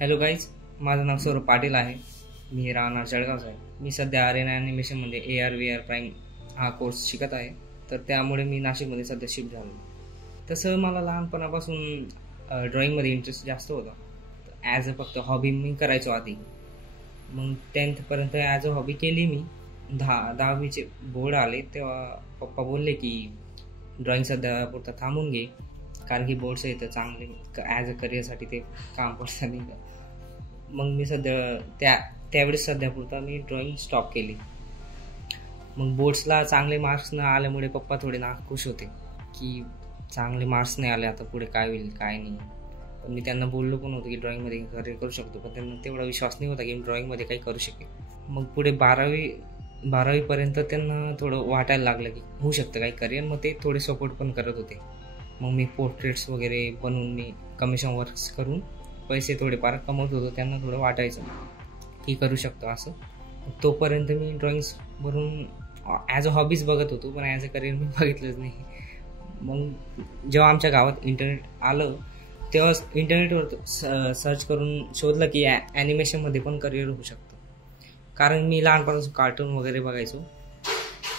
Hello guys, माझं नाव सौरभ पाटील आहे. मी राहणार जळगावचा आहे. मी सध्या आर्यना ॲनिमेशनमध्ये AR/VR प्राईम हा कोर्स शिकत आहे. तर त्यामुळे मी नाशिकमध्ये सध्या शिफ्ट झालो. तसं मला लहानपणापासून ड्रॉईंगमध्ये इंटरेस्ट जास्त होता. ॲज अ फक्त हॉबी मी करायचो आधी. मग 10th ॲज अ हॉबी केली मी. 10वीचे बोर्ड आले तेव्हा पप्पा बोलले की ड्रॉईंग सध्या पुरता थांबून घे, कारण की बोर्ड्स येतं चांगले ॲज अ करिअरसाठी ते काम पडतं नाही का. मग मी सध्या त्यावेळेस सध्या पुरता मी ड्रॉईंग स्टॉप केली. मग बोर्ड्सला चांगले मार्क्स न आल्यामुळे पप्पा थोडे नाखुश होते की चांगले मार्क्स नाही आले, आता पुढे काय होईल काय नाही. पण मी त्यांना बोललो पण होतो की ड्रॉईंगमध्ये करिअर करू शकतो, पण त्यांना तेवढा विश्वास नाही होता की मी ड्रॉईंगमध्ये काही करू शकेल. मग पुढे 12वीपर्यंत त्यांना थोडं वाटायला लागलं की होऊ शकतं काही करिअर. मग ते थोडे सपोर्ट पण करत होते. मग मी पोर्ट्रेट्स वगैरे बनवून मी कमिशन वर्क्स करून पैसे थोडेफार कमवत होतो. त्यांना थोडं वाटायचं की करू शकतो असं. तोपर्यंत मी ड्रॉईंग्स बनवून ॲज अ हॉबीज बघत होतो, पण ॲज अ करिअर मी बघितलंच नाही. मग जेव्हा आमच्या गावात इंटरनेट आलं तेव्हा इंटरनेटवर सर्च करून शोधलं की ॲनिमेशनमध्ये पण करिअर होऊ शकतं. कारण मी लहानपणापासून कार्टून वगैरे बघायचो,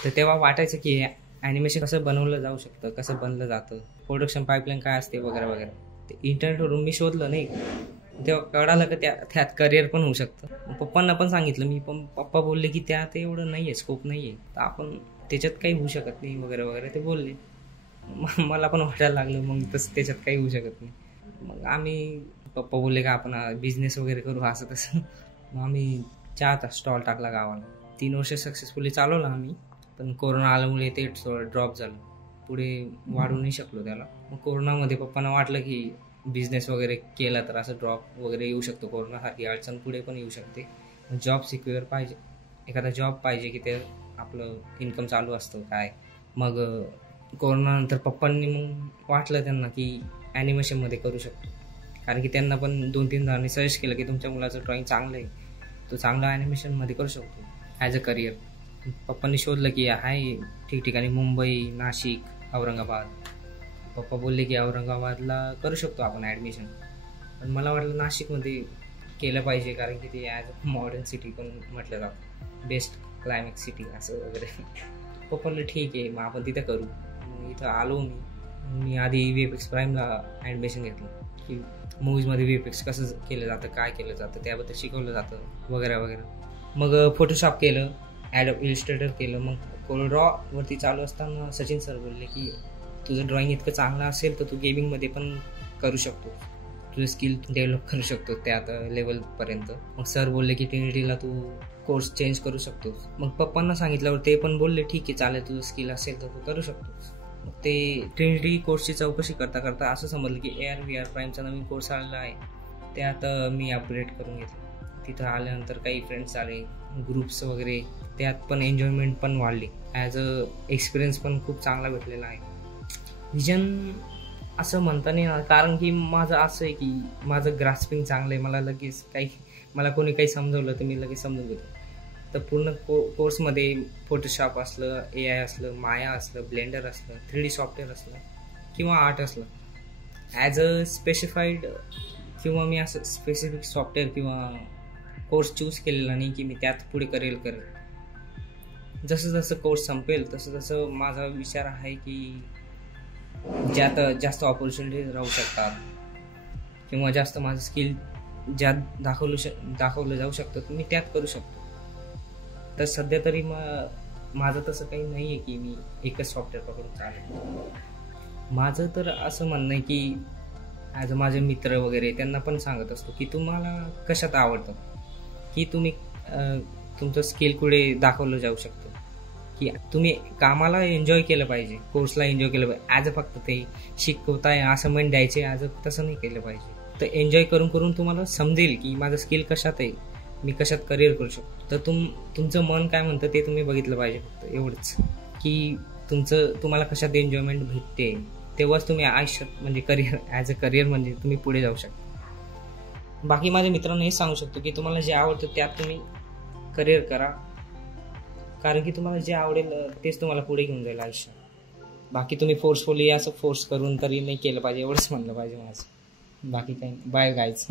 तर तेव्हा वाटायचं की ॲनिमेशन कसं बनवलं जाऊ शकतं, कसं बनलं जातं, प्रोडक्शन पाईपलाईन काय असते वगैरे वगैरे. ते इंटरनेटवरून मी शोधलं नाही, तेव्हा कळालं की त्यात करिअर पण होऊ शकतं. पप्पांना पण सांगितलं मी, पण पप्पा बोलले की त्यात एवढं नाही आहे, स्कोप नाही आहे, तर आपण त्याच्यात काही होऊ शकत नाही वगैरे वगैरे ते बोलले. मला पण वाटायला लागलं मग तसं त्याच्यात काही होऊ शकत नाही. मग पप्पा बोलले का आपण बिझनेस वगैरे करू असं तसं. मग आम्ही चहाचा स्टॉल टाकला गावाला. 3 वर्ष सक्सेसफुली चालवलं आम्ही, पण कोरोना आल्यामुळे ते थोडं ड्रॉप झालं, पुढे वाढू नाही शकलो त्याला. मग कोरोनामध्ये पप्पांना वाटलं की बिझनेस वगैरे केला तर असं ड्रॉप वगैरे येऊ शकतो, कोरोनासारखी अडचण पुढे पण येऊ शकते. जॉब सिक्युअर पाहिजे, एखादा जॉब पाहिजे की ते आपलं इन्कम चालू असतं काय. मग कोरोनानंतर पप्पांनी मग वाटलं त्यांना की ॲनिमेशनमध्ये करू शकतो, कारण की त्यांना पण 2-3 जणांनी सजेस्ट केलं की तुमच्या मुलाचं ड्रॉईंग चांगलं आहे, तो चांगला ॲनिमेशनमध्ये करू शकतो ॲज अ करिअर. पप्पांनी शोधलं की आहे ठिकठिकाणी, मुंबई, नाशिक, औरंगाबाद. पप्पा बोलले की औरंगाबादला करू शकतो आपण ॲडमिशन, पण मला वाटलं नाशिकमध्ये केलं पाहिजे, कारण की ते ॲज अ मॉडर्न सिटी पण म्हटलं जातं, बेस्ट क्लायमॅक्स सिटी असं वगैरे. पप्पा बोलले ठीक आहे, मग आपण तिथं करू. इथं आलो मी आधी VFX प्राईमला ॲडमिशन घेतलं की मूवीजमध्ये VFX कसं केलं जातं, काय केलं जातं, त्याबद्दल शिकवलं जातं वगैरे वगैरे. मग फोटोशॉप केलं, ॲडोब इलिस्ट्रेटर केलं. मग कोरड्रॉवरती चालू असताना सचिन सर बोलले की तुझं ड्रॉईंग इतकं चांगलं असेल तर तू गेमिंगमध्ये पण करू शकतो, तुझं स्किल डेव्हलप करू शकतो त्या लेवलपर्यंत. मग सर बोलले की ट्रिनिटीला तू कोर्स चेंज करू शकतोस. मग पप्पांना सांगितल्यावर ते पण बोलले ठीक आहे चालेल, तुझं स्किल असेल तर तू करू शकतोस. मग ते ट्रिनिटी कोर्सची चौकशी करता करता असं समजलं की AR/VR प्राईमचा नवीन कोर्स आलेला आहे, त्यात मी अपग्रेड करून घेतलं. तिथं आल्यानंतर काही फ्रेंड्स आले, ग्रुप्स वगैरे, त्यात पण एन्जॉयमेंट पण वाढली, ॲज अ एक्सपिरियन्स पण खूप चांगला भेटलेला आहे. विजन असं म्हणता नाही येणार, कारण की माझं असं आहे की माझं ग्रास्पिंग चांगलं आहे. मला कोणी काही समजवलं तर मी लगेच समजून घेतो. तर पूर्ण कोर्समध्ये फोटोशॉप असलं, AI असलं, माया असलं, ब्लेंडर असलं, 3D सॉफ्टवेअर असलं किंवा आर्ट असलं, ॲज अ स्पेसिफाईड किंवा मी असं स्पेसिफिक सॉफ्टवेअर किंवा कोर्स चूज केलेला नाही की मी त्यात पुढे करेल. जसं जसं कोर्स संपेल तसं तसं माझा विचार आहे की ज्यात जास्त ऑपॉर्च्युनिटीज राहू शकतात किंवा जास्त माझं स्किल ज्यात दाखवलं जाऊ शकतं तर मी त्यात करू शकतो. तर सध्या तरी माझं तसं काही नाही आहे की मी एकच सॉफ्टवेअर पकडून चालेल. माझं तर असं म्हणणं आहे की ॲज अ माझे मित्र वगैरे त्यांना पण सांगत असतो की तुम्हाला कशात आवडतं, की तुम्ही तुमचं स्किल कुठे दाखवलं जाऊ शकतं, की तुम्ही कामाला एन्जॉय केलं पाहिजे, कोर्सला एन्जॉय केलं पाहिजे. ॲज अ फक्त ते शिकवताय असं म्हण द्यायचे, ॲज अ तसं नाही केलं पाहिजे. तर एन्जॉय करून करून तुम्हाला समजेल की माझं स्किल कशात आहे, मी कशात करिअर करू शकतो. तर तुमचं मन काय म्हणतं ते तुम्ही बघितलं पाहिजे, फक्त एवढंच की तुम्हाला कशात एन्जॉयमेंट भेटते, तेव्हाच तुम्ही आयुष्यात म्हणजे करिअर ॲज अ करिअर म्हणजे तुम्ही पुढे जाऊ शकता. बाकी माझ्या मित्रांना हेच सांगू शकतो की तुम्हाला जे आवडतं त्यात तुम्ही करिअर करा, कारण की तुम्हाला जे आवडेल तेच तुम्हाला पुढे घेऊन जाईल आयुष्यात. बाकी तुम्ही फोर्सफुली असं फोर्स करून तरी नाही केलं पाहिजे, एवढंच म्हणलं पाहिजे माझं. बाकी काही. Bye guys.